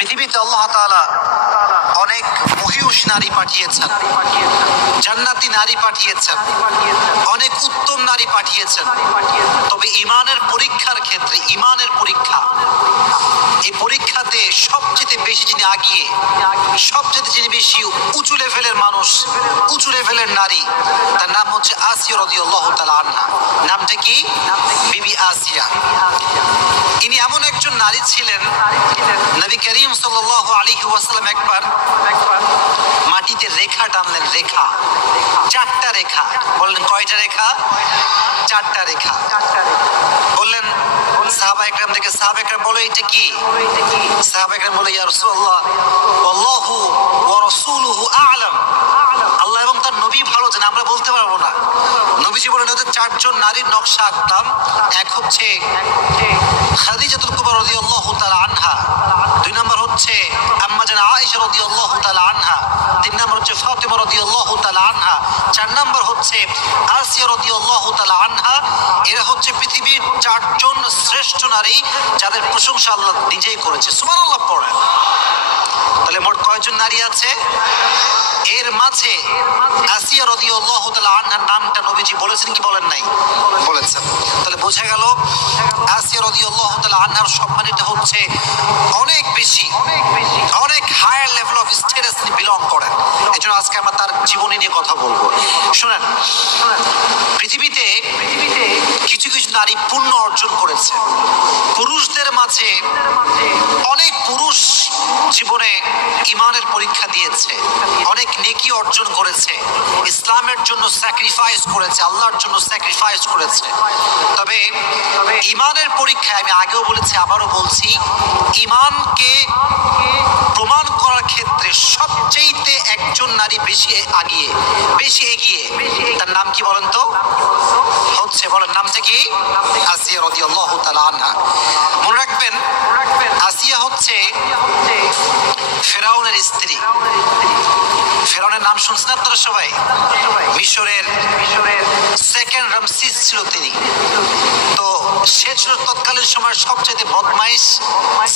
পৃথিবীতে আল্লাহ তাআলা অনেক মহিয়সী নারী পাঠিয়েছেন, জান্নাতি নারী পাঠিয়েছেন, অনেক উত্তম নারী পাঠিয়েছেন। তবে ঈমানের পরীক্ষার ক্ষেত্রে, ঈমানের পরীক্ষা, এই পরীক্ষাতে সবচেয়ে বেশি যিনি আগিয়ে, সবচেয়ে যিনি বেশি উঁচু লেভেলের মানুষ, উঁচু লেভেলের নারী, তার নাম হচ্ছে আসিয়া রাদিয়াল্লাহু তাআলা আনহা। নামটা কি? বিবি আসিয়া। ইনি এমন একজন নারী ছিলেন, নবী করিম সাল্লাল্লাহু আলাইহি ওয়াসাল্লাম একবার মাটিতে রেখা টানলেন, রেখা, চারটা রেখা। বললেন কয়টা রেখা? চারটা রেখা। বললেন সাহাবা একরাম থেকে, সাহাবা একরাম বলে এটা কি? সাহাবা একরাম বলে ইয়া রাসূলুল্লাহ আল্লাহু ওয়া রাসূলুহু আ'লাম, আল্লাহ এবং তার নবী ভালো জানেন, আমরা বলতে পারবো না। নবীজি বলেন ওদের চারজন নারীর নকশা আঁকতাম। এক হচ্ছে খাদিজাতুল কুবরা রাদিয়াল্লাহু তাআলা আনহা, দুই নম্বর হচ্ছে আম্মা জান আয়েশা রাদিয়াল্লাহু তাআলা আনহা, তিন নম্বর হচ্ছে ফাতিমা রাদিয়াল্লাহু তাআলা আনহা, চার নম্বর হচ্ছে আসিয়া রাদিয়াল্লাহু তাআলা আনহা। এরা হচ্ছে পৃথিবীর চারজন শ্রেষ্ঠ নারী যাদের প্রশংসা আল্লাহ নিজেই করেছে। সুবহানাল্লাহ পড়েন। তাহলে মোট কয়জন নারী আছে? এর মাঝে আসিয়া রাদিয়াল্লাহু তাআলা আনহার নামটা নবীজি বলেছেন কি বলেন নাই? বলেছেন। তাহলে বোঝা গেল আসিয়া রাদিয়াল্লাহু তাআলা আনহার সম্মানটা হচ্ছে অনেক বেশি, অনেক হায়ার লেভেল অফ স্ট্যাটাস তিনি বিলং করেন। এজন্য আজকে আমরা তার জীবনী নিয়ে কথা বলবো। শুনেন, পৃথিবীতে কিছু কিছু নারী পুণ্য অর্জন করেছে। পুরুষদের মাঝে অনেক পুরুষ জীবনে ঈমানের পরীক্ষা দিয়েছে, অনেক নেকি অর্জন করেছে, ইসলামের জন্য স্যাক্রিফাইস করেছে, আল্লাহর জন্য স্যাক্রিফাইস করেছে। তবে ঈমানের পরীক্ষায় আমি আগেও বলেছি, আবারও বলছি, ঈমানকে প্রমাণ করার ক্ষেত্রে সবচেয়ে একজন নারী বেশি আগিয়ে, বেশি এগিয়ে। তার নাম কি বলেন তো? হচ্ছে, বলেন নামটা কি? আসিয়া রাদিয়াল্লাহু তাআলা আনহা। মনে রাখবেন, আসিয়া হচ্ছে ফেরাউনের স্ত্রী। ফেরাউনের নাম শুনছেন আপনারা সবাই? মিশরের সেকেন্ড রামসিস ছিল তিনি। তো সে ছিল তৎকালীন সময়ের সবচেয়ে বদমাইশ,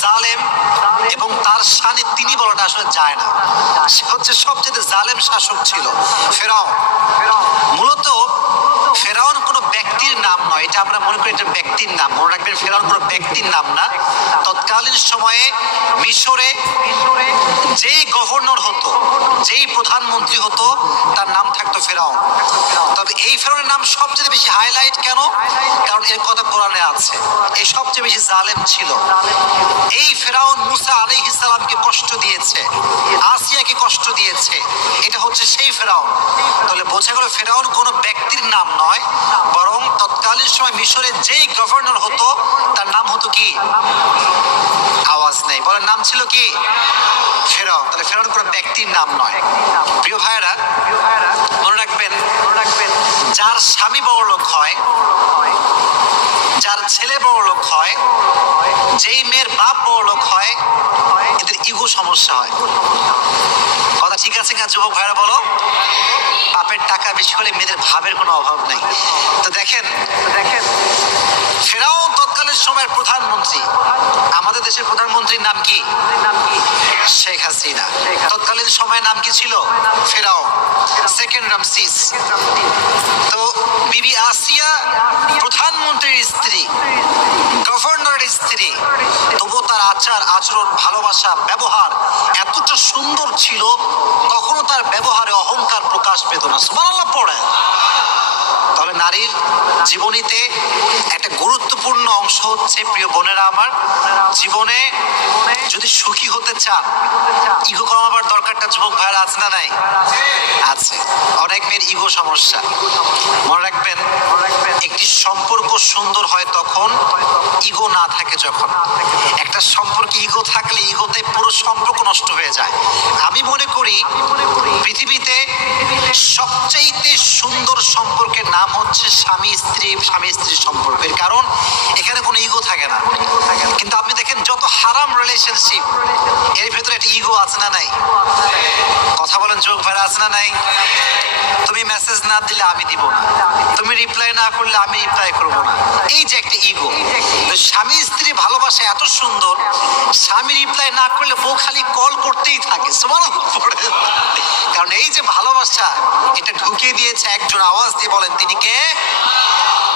জালেম, এবং তার শানে তিনি বলাটা আসলে যায় না। সে হচ্ছে সবচেয়ে জালেম শাসক ছিল ফেরাউন। মূলত ফেরাউন কোনো ব্যক্তির নাম নয়, এটা আমরা মনে করি এটা ব্যক্তির নাম। মনে রাখবেন, ফেরাউন কোনো ব্যক্তির নাম না। তৎকালীন সময়ে মিশরে যেই গভর্নর হতো, যেই প্রধানমন্ত্রী হতো, তার নাম থাকতো ফেরাউন। তবে এই ফেরাউনের নাম সবচেয়ে বেশি হাইলাইট কেন? কারণ এর কথা কোরআনে আছে। এই সবচেয়ে বেশি জালেম ছিল। এই ফেরাউন মুসা আলাইহিস সালামকে কষ্ট দিয়েছে, আসিয়াকে কষ্ট দিয়েছে। এটা হচ্ছে সেই ফেরাউন। তাহলে বোঝা গেল ফেরাউন কোনো ব্যক্তির নাম নয়, বরং তৎকালীন সময় মিশরে যেই গভর্নর হতো তার নাম হতো কি? আওয়াজ নেই, বলেন নাম ছিল কি? ফেরাউন। তাহলে ফেরাউন কোনো ব্যক্তির নাম নয়। প্রিয় ভাইয়েরা, মনে রাখবেন, যার স্বামী বড়লোক হয়, যার ছেলে বড়লোক হয়, যেই মেয়ের বাপ বড়লোক হয়, এদের ইগো সমস্যা হয়। কথা ঠিক আছে না যুবক ভাইরা? বলো, বাপের টাকা বেশি হলে মেয়েদের ভাবের কোনো অভাব নাই। তো দেখেন, ফেরাউন তৎকালীন সময়ের প্রধানমন্ত্রী। আমাদের দেশের প্রধানমন্ত্রীর নাম কি? শেখ হাসিনা। তৎকালীন সময়ের নাম কি ছিল? ফেরাউন, সেকেন্ড রামসিস। তো বিবি আসিয়া প্রধানমন্ত্রীর স্ত্রী, গভর্নরের স্ত্রী, তবুও তার আচার আচরণ, ভালোবাসা, ব্যবহার এতটা সুন্দর ছিল, কখনো তার ব্যবহারে অহংকার প্রকাশ পেত না। সুবহানাল্লাহ পড়ে। তাহলে নারীর জীবনীতে একটা গুরুত্বপূর্ণ অংশ হচ্ছে, প্রিয় বোনেরা আমার, জীবনে যদি সুখী হতে চান, ইগো কমাবার দরকারটা যুবক ভাইরা আছে না নাই? আছে। অনেক মেয়ের ইগো সমস্যা। মনে রাখবেন, একটি সম্পর্ক সুন্দর হয় তখন ইগো না থাকে যখন। একটা সম্পর্কে ইগো থাকলে ইগোতে পুরো সম্পর্ক নষ্ট হয়ে যায়। আমি মনে করি পৃথিবীতে সবচাইতে সুন্দর সম্পর্কের নাম হচ্ছে স্বামী স্ত্রী, স্বামী স্ত্রীর সম্পর্কের। কারণ এখানে কোনো ইগো থাকে না। কিন্তু আপনি দেখেন, যত হারাম রিলেশনশিপ, এর ভেতরে একটা ইগো আছে না নাই? কথা বলেন যোগ ভাইরা, আছে না নাই? তুমি মেসেজ না দিলে আমি দিব না, তুমি রিপ্লাই না করলে আমি রিপ্লাই করব না, এই যে একটা ইগো। স্বামী স্ত্রী ভালোবাসা এত সুন্দর, স্বামী রিপ্লাই না করলে বউ খালি কল করতেই থাকে, সুবহানাল্লাহ পড়ে। কারণ এই যে ভালোবাসা, এটা ঢুকিয়ে দিয়েছে একজন। আওয়াজ দিয়ে বলেন তিনি কে?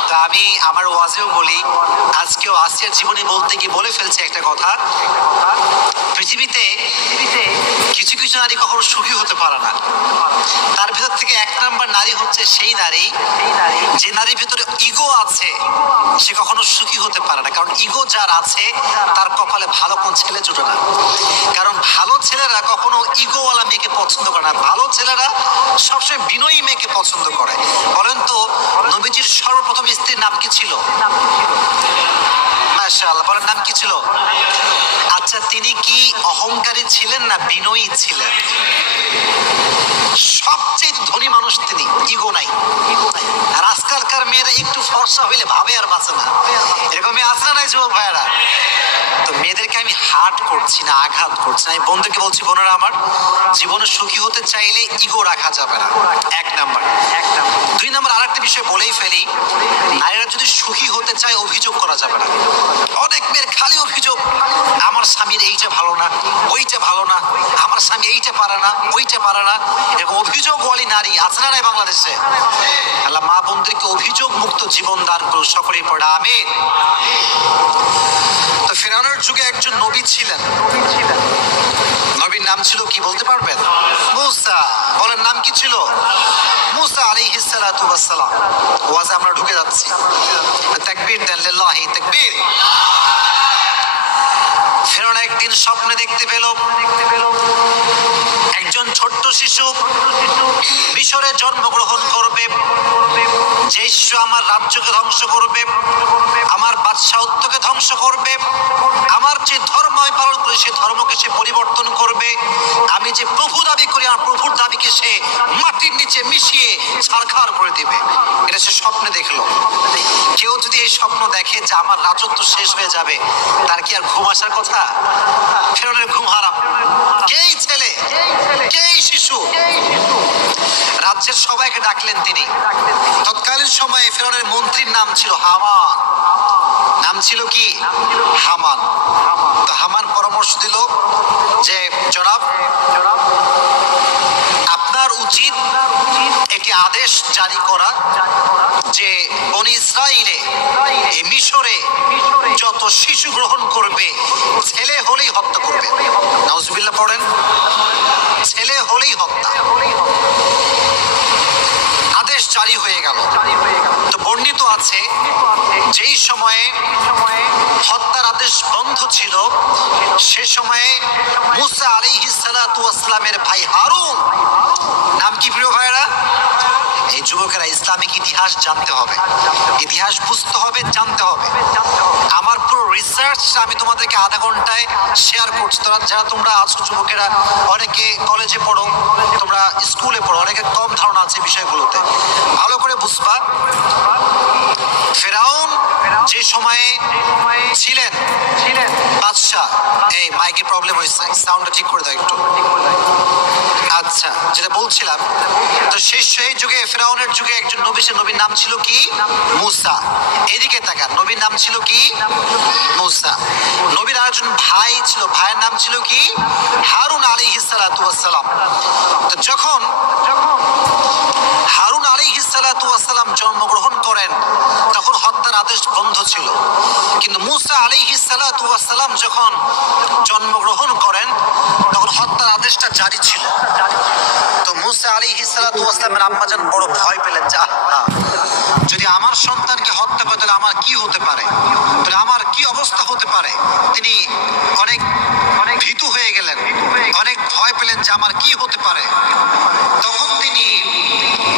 তা আমি আমার ওয়াজেও বলি, আজকেও আসিয়ার জীবনে বলতে গিয়ে বলে ফেলছে একটা কথা। পৃথিবীতে কিছু কিছু নারী কখনো সুখী হতে পারে না। তার ভিতর থেকে এক নাম্বার নারী হচ্ছে সেই নারী যে নারীর ভিতরে ইগো আছে, সে কখনো সুখী হতে পারে না। কারণ ইগো যার আছে তার কপালে ভালো কোন ছেলে জুটে না। কারণ ভালো ছেলেরা কখনো ইগোওয়ালা মেয়েকে পছন্দ করে না। ভালো ছেলেরা সবসময় বিনয়ী মেয়েকে পছন্দ করে। বলেন তো, নবীজির সর্বপ্রথম স্ত্রীর নাম কি ছিল? মাশাআল্লাহ, বলেন নাম কি ছিল? আচ্ছা, তিনি কি অহংকারী ছিলেন না বিনয়ী ছিলেন? সবচেয়ে ধনী মানুষ তিনি, ইগো নাই। আর আজকালকার মেয়েরা একটু ফর্সা হইলে ভাবে আর বাঁচে না, এরকম মেয়ে আছে না নাই যুবক ভাইয়েরা? তো মেয়েদেরকে আমি হার্ট করছি না, আঘাত করছি না। আমি বন্ধুকে বলছি, বোনেরা আমার, জীবনে সুখী হতে চাইলে ইগো রাখা যাবে না, এক নাম্বার। দুই নাম্বার আরেকটা বিষয় বলেই ফেলি, নারীরা যদি সুখী হতে চায় অভিযোগ করা যাবে না। অনেক মেয়ের খালি অভিযোগ, আমার স্বামীর এইটা ভালো না, ওইটা ভালো না, আমার স্বামী এইটা পারে না, ওইটা পারে না। এরকম অভিযোগ বলি নারী আছে না নাই বাংলাদেশে? আল্লাহ মা বোনদেরকে অভিযোগ মুক্ত জীবন দান করুন, সকলেই পড়া আমিন। তো ফিরআউনের যুগে একজন নবী ছিলেন। নবীর নাম ছিল কি বলতে পারবেন? মূসা। বলেন নাম কি ছিল? মূসা আলাইহিস সালাতু ওয়াস সালাম। ওয়াজে আমরা ঢুকে যাচ্ছি, তাকবীর দেন, লিল্লাহি তাকবীর। ফিরআউন একদিন স্বপ্নে দেখতে পেল একজন ছোট্ট শিশু মিশরে জন্মগ্রহণ করবে, যে শিশু আমার রাজ্যকে ধ্বংস করবে, আমার বাদশাহত্বকে ধ্বংস করবে, আমার যে ধর্ম আমি পালন করি সে ধর্মকে সে পরিবর্তন করবে, আমি যে প্রভু দাবি করি আমার প্রভুর দাবিকে সে মাটির নিচে মিশিয়ে ছারখার করে দিবে। এটা সে স্বপ্নে দেখলো। কেউ যদি এই স্বপ্ন দেখে যে আমার রাজত্ব শেষ হয়ে যাবে, তার কি আর ঘুম আসার কথা? ফিরআউনের ঘুম হারাম। কেই ছেলে, কেই শিশু, রাজ্যের সবাইকে ডাকলেন তিনি। তৎকালীন সময়ে ফিরআউনের মন্ত্রীর নাম ছিল হামান। নাম ছিল কি? হামান। তো হামান পরামর্শ দিল যে জনাব, আপনার উচিত একটি আদেশ জারি করা যে বনি ইসরাইলে এই মিশরে যত শিশু গ্রহণ করবে ছেলে হলেই হত্যা করবে। নাউজুবিল্লাহ পড়েন, ছেলে হলেই হত্যা। আদেশ জারি হয়ে গেল। তো বর্ণিত আছে যেই সময়ে হত্যার আদেশ বন্ধ ছিল সে সময়ে মূসা আলাইহিস সালাতু ওয়াস সালামের ভাই হারুন, নাম কি প্রিয় ভাইরা? এই যুবকেরা ইসলামিক ইতিহাস জানতে হবে, ইতিহাস বুঝতে হবে, জানতে হবে। আমার পুরো রিসার্চ আমি তোমাদেরকে আধা ঘন্টায় শেয়ার করছি। যারা তোমরা আছো যুবকেরা, অনেকে কলেজে পড়ো, তোমরা স্কুলে পড়ো, অনেকে কম ধারণা আছে বিষয়গুলোতে, ভালো করে বুঝবা। ফিরআউন যে সময়ে ছিলেন বাদশা, এই মাইকে প্রবলেম হয়েছে, সাউন্ডটা ঠিক করে দাও একটু। আচ্ছা, যেটা বলছিলাম, তো সেই যুগে ফিরআউনের যুগে একজন নবী, সে নবীর নাম ছিল কি? মূসা। এদিকে তাকান, নবীর নাম ছিল কি? মূসা। নবীর আরেকজন ভাই ছিল, ভাইয়ের নাম ছিল কি? হারুন আলাইহিস সালাতু ওয়াস সালাম। তো যখন হারুন আলাইহিস সালাতু ওয়াস সালাম জন্মগ্রহণ করেন তখন হত্যার আদেশ বন্ধ ছিল, কিন্তু মূসা আলাইহিস সালাতু ওয়াস সালাম যখন জন্মগ্রহণ করেন তখন হত্যার আদেশটা জারি ছিল। তো মূসা আলাইহিস সালাতু ওয়াস সালামের আম্মাজান বড় ভয় পেলেন যে যদি আমার সন্তানকে হত্যা করে তাহলে আমার কি হতে পারে, তাহলে আমার কি অবস্থা হতে পারে। তিনি অনেক ভীতু হয়ে গেলেন, অনেক ভয় পেলেন যে আমার কি হতে পারে। তখন তিনি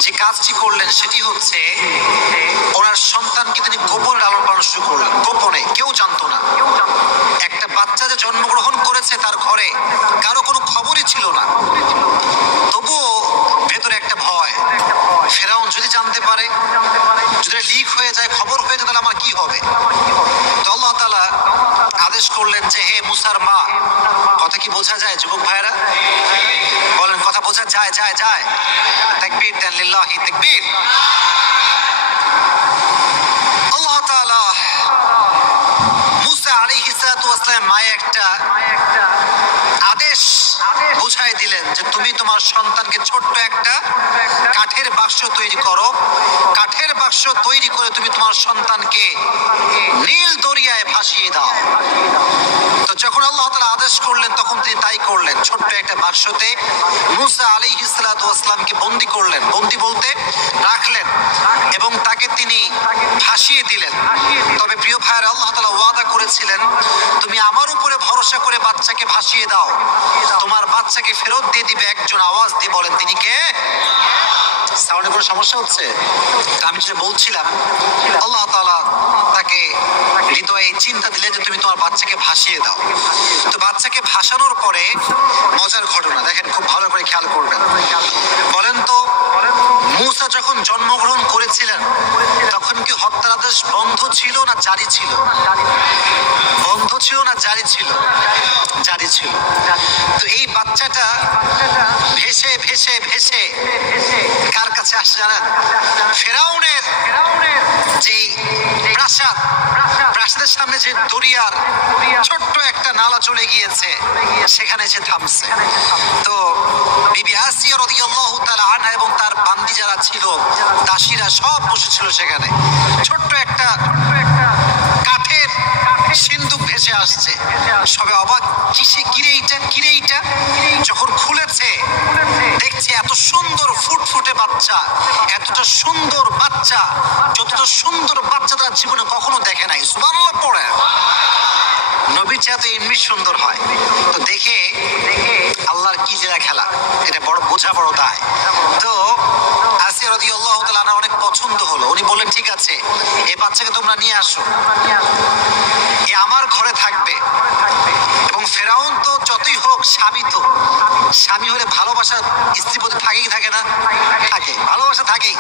যে কাজটি করলেন সেটি হচ্ছে ওনার সন্তানকে তিনি গোপনে লালন পালন শুরু করলেন, গোপনে, কেউ জানতো না। একটা বাচ্চা যে জন্মগ্রহণ করেছে তার ঘরে কারো কোনো খবরই ছিল না, তবুও ভেতরে একটা ভয়, ফিরআউন যদি জানতে পারে, যদি লিক হয়ে যায়, খবর হয়ে যায়, তাহলে আমার কি হবে। তো আল্লাহ তাআলা আদেশ করলেন করলেন যে হে মুসার মা। কথা কি বোঝা যায় যুবক ভাইরা? বলেন কথা বোঝা যায়? তাকবীর দেন, লিল্লাহি তাকবীর। আল্লাহ তাআলা মুসা আলাইহিস সালাতু ওয়াস সালাম মায়ে একটা আদেশ বুঝাই দিলেন যে তুমি তোমার সন্তানকে ছোট্ট একটা কাঠের বাক্স তৈরি করো। কাঠের বাক্স তৈরি করে তুমি তোমার সন্তানকে নীল দরিয়ায় ভাসিয়ে দাও। তো যখন আল্লাহ তাআলা আদেশ করলেন তখন তিনি তাই করলেন। ছোট্ট একটা বাক্সতে মুসা আলাইহিস সালাতু ওয়াস সালামকে বন্দী করলেন। বন্দী বলতে রাখলেন এবং তাকে তিনি ভাসিয়ে দিলেন। তবে প্রিয় ভাইয়েরা, আল্লাহ তাআলা ওয়াদা করেছিলেন তুমি আমার উপরে ভরসা করে বাচ্চাকে ভাসিয়ে দাও, তোমার বাচ্চাকে ফেরত দিয়ে দিবে একজন। আওয়াজ দিয়ে বলেন তিনি কে? সাউন্ডে কোনো সমস্যা হচ্ছে? আমি যেটা বলছিলাম, আল্লাহ তাআলা তাকে হৃদয়ে চিন্তা দিলেন যে তুমি তোমার বাচ্চাকে ভাসিয়ে দাও। তো বাচ্চাকে ভাসানোর পরে মজার ঘটনা দেখেন, খুব ভালো করে খেয়াল করবেন। বলেন তো মুসা যখন জন্মগ্রহণ করেছিলেন তখন কি হত্যার আদেশ বন্ধ ছিল না জারি ছিল? বন্ধ ছিল না জারি ছিল? জারি ছিল। তো এই বাচ্চাটা ভেসে ভেসে ভেসে কার কাছে আসছে জানেন? ফেরাউনের যেই প্রাসাদ, প্রাসাদের সামনে যে দরিয়ার ছোট্ট একটা নালা চলে গিয়েছে সেখানে এসে থামছে। তো বিবি আসিয়া রাদিয়াল্লাহু তাআলা আনহা এবং তার বান্দি যারা ছিল, দাসীরা সব বসেছিল সেখানে। ছোট্ট একটা কাঠের সিন্দুক ভেসে আসছে। সবে অবাক, কিরে এইটা। যখন খুলেছে দেখছে এত সুন্দর ফুটফুটে বাচ্চা, এতটা সুন্দর বাচ্চা, যতটা সুন্দর বাচ্চা তারা জীবনে কখনো দেখে নাই। সুবহানাল্লাহ পড়ে। নবীর চেয়ে এত এমনি সুন্দর হয়। তো দেখে আল্লাহর কি জেরা খেলা, এটা বড় বোঝা, বড় দায়। তো আসিয়া রাদিয়াল্লাহু তাআলা আনহা অনেক পছন্দ হলো। উনি বললেন ঠিক আছে, এই বাচ্চাকে তোমরা নিয়ে আসো, এ আমার ঘরে থাকবে। এবং ফেরাউন তো যতই হোক স্বামী, তো স্বামী হলে ভালোবাসা স্ত্রীর প্রতি থাকে না? থাকে, ভালোবাসা থাকেই।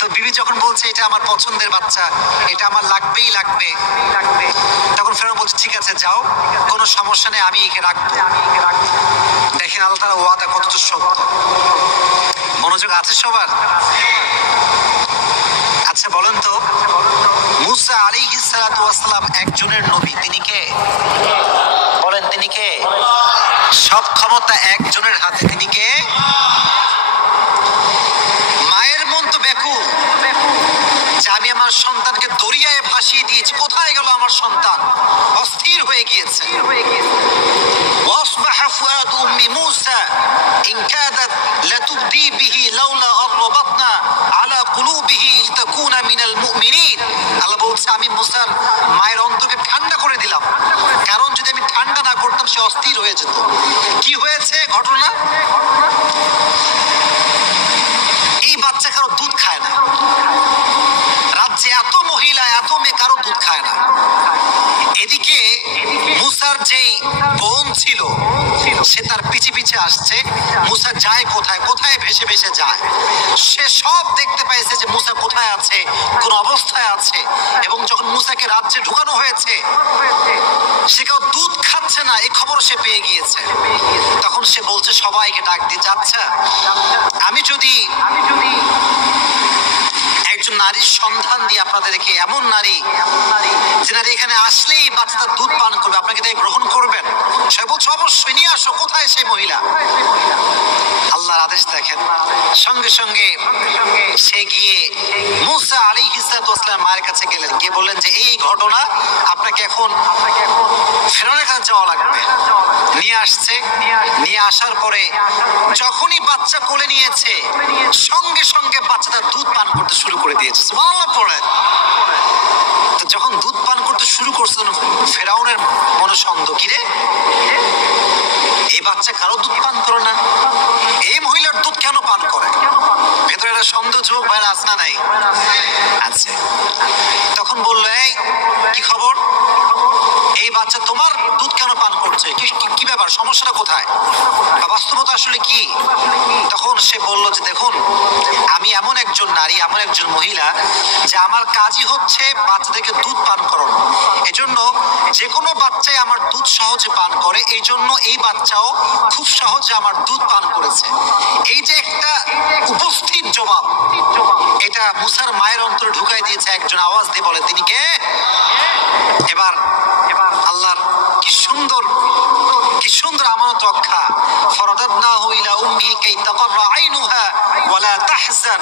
তো বিবি যখন বলছে এটা আমার পছন্দের বাচ্চা, এটা আমার লাগবেই লাগবে, তখন ফেরাউন বলছে ঠিক আছে যাও, কোনো সমস্যা নেই, আমি একে রাখবো। দেখেন আল্লাহ তাআলার ওয়াদা কতটা সত্য। মনোযোগ আছে সবার? আচ্ছা বলেন তো, মুসা আলাইহিস সালাতু ওয়াস সালাম একজনের নবী, তিনি কে? বলেন তিনি কে? সব ক্ষমতা একজনের হাতে, তিনি কে? মায়ের মন তো ব্যাকুল যে আমি আমার সন্তানকে দরিয়ায় ভাসিয়ে দিয়েছি, কোথায় গেল আমার সন্তান? অস্থির হয়ে গিয়েছে। واصبح فؤاد ام موسى ان كادت لتبدي به لولا ان ربطنا على قلوبه لتكون من المؤمنين। আল্লাহ বলছে আমি মুসার মায়ের অন্তরকে ঠান্ডা করে দিলাম, কারণ যদি আমি ঠান্ডা না করতাম সে অস্থির হয়ে যেত। কি হয়েছে ঘটনা? এই বাচ্চা কারো দুধ খায় না, রাজ্যে এত মহিলা এত মেয়ে, কারো দুধ খায় না। এদিকে মুসার যেই বোন ছিল সে তার পিছে পিছে আসছে। মুসা যায় কোথায়, কোথায় ভেসে ভেসে যায়। সে সব দেখতে পাইছে যে মুসা কোথায় আছে, কোন অবস্থায় আছে। এবং যখন মুসাকে রাজ্যে ঢুকানো হয়েছে সে কেউ দুধ খাচ্ছে না, এই খবর সে পেয়ে গিয়েছে। তখন সে বলছে সবাইকে ডাক দিয়ে, আচ্ছা আমি যদি একজন নারীর সন্ধান দিয়ে আপনাদেরকে, এমন নারী যে নারী এখানে আসলেই বাচ্চাটা দুধ পান করবে, আপনাকে তাই গ্রহণ করবেন? সে বলছে অবশ্যই, নিয়ে আসো। কোথায় সেই মহিলা? আল্লাহর আদেশ দেখেন, সঙ্গে সঙ্গে সে গিয়ে মুসা আলাইহিস সালাতু ওয়াস সালাম মায়ের কাছে গেলেন, গিয়ে বললেন যে এই ঘটনা, আপনাকে এখন ফেরাউনের কাছে যাওয়া লাগবে। নিয়ে আসছে। নিয়ে আসার পরে যখনই বাচ্চা কোলে নিয়েছে সঙ্গে সঙ্গে বাচ্চাটা দুধ পান করতে শুরু করে দিয়েছে। সুবহানাল্লাহ পড়েন। তো যখন দুধ পান করতে শুরু করছে ফেরাউনের মনে সন্দেহ, কিরে এই বাচ্চা কারো দুধ পান করে না, এই মহিলার দুধ কেন পান করে? ভেতরে একটা সন্দেহ যুবক ভাইরা আছে না নাই? আছে। তখন বললো এই কি খবর, এই বাচ্চা তোমার দুধ কেন পান করছে, কি ব্যাপার হয়, সমস্যাটা কোথায় বা বাস্তবতা আসলে কি? তখন সে বলল যে দেখুন, আমি এমন একজন নারী, এমন একজন মহিলা যে আমার কাজই হচ্ছে বাচ্চাদেরকে দুধ পান করানো। এজন্য যে কোনো বাচ্চাই আমার দুধ সহজে পান করে, এই জন্য এই বাচ্চাও খুব সহজে আমার দুধ পান করেছে। এই যে একটা উপস্থিত জবাব, এটা মুসার মায়ের অন্তরে ঢুকাই দিয়েছে। একজন আওয়াজ দিয়ে বলে, তিনি কে? এবার আল্লাহর কি সুন্দর আমানত রক্ষা। ফরাদাদনাহু ইলা উম্মিহি কাই তাকাররা আইনুহা ওয়ালা তাহজান